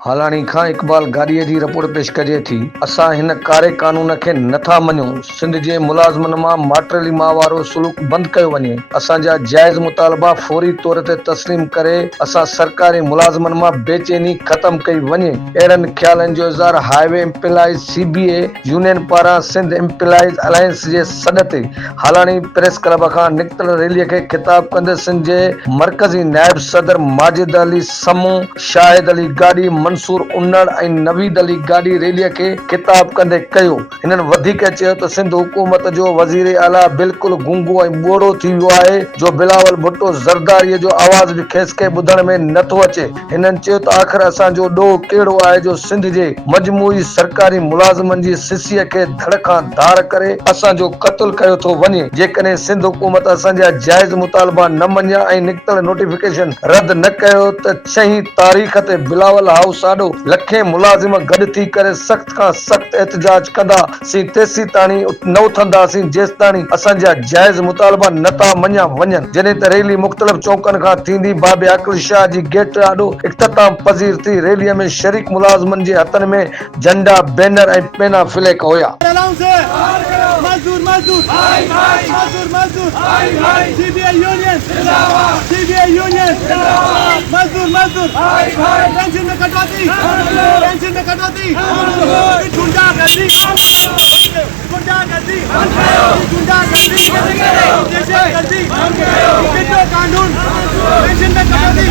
हालाणी खां इकबाल गाड़ीअ जी रिपोर्ट पेश कजे थी। असां हिन कारे कानून खे नथा मञूं। सिंध जे मुलाज़िमनि मां माटेली मां वारो सुलूक बंदि कयो वञे। असांजा जाइज़ मुतालबा फौरी तौर ते तस्लीम करे असां सरकारी मुलाज़िमनि मां बेचैनी ख़त्म कई वञे। अहिड़नि ख़्यालनि जो इज़हार हाईवे एम्प्लॉइज़ CBA यूनियन पारां सिंध एम्प्लॉइज़ अलायंस जे सॾ ते हालाणी प्रेस क्लब खां निकितल रैलीअ खे ख़िताब कंदे सिंध जे मरकज़ी नायब सदर माजिद अली समूं, शाहिद अली गाड़ी, मंसूर उन्नड़ ऐं नवीद अली गाड़ी रैलीअ खे ख़िताब कंदे कयो। हिननि वधीक चयो त सिंध हुकूमत जो वज़ीर आला बिल्कुलु गूंगो ऐं ॿोड़ो थी वियो आहे जो बिलावल भुट्टो ज़रदारीअ जो आवाज़ बि खेसि के ॿुधण में नथो अचे। हिननि चयो त आख़िर असांजो ॾोह कहिड़ो आहे जो सिंध जे मजमूई सरकारी मुलाज़िमनि जी सिसीअ खे धड़ खां धार करे असांजो क़त्ल कयो थो वञे। जेकॾहिं सिंध हुकूमत असांजा जाइज़ मुतालबा न मञिया ऐं निकितल नोटिफिकेशन रद्द न कयो त 6 तारीख़ ते बिलावल हाउस आॾो लखे मुलाज़िम गॾु थी करे सख़्त खां सख़्त एहतजाज कंदासीं। तेसीं ताणी न उथंदासीं जेसि ताणी असांजा जाइज़ मुतालबा नथा मञिया वञनि। जॾहिं त रैली मुख़्तलिफ़ चौकनि खां थींदी बाबे अक़िल शाह जी गेट आॾो इख़्तिताम पज़ीर थी। रैलीअ में शरीक मुलाज़िमनि जे हथनि में झंडा, बैनर ऐं पेना फ्लैग हुया। मजदूर मजदूर मजदूर मजदूर CBA यूनियन CBA यूनियन मजदूर मजदूर पेंशन में कटौती गुंडागर्दी कानून पेंशन में कटौती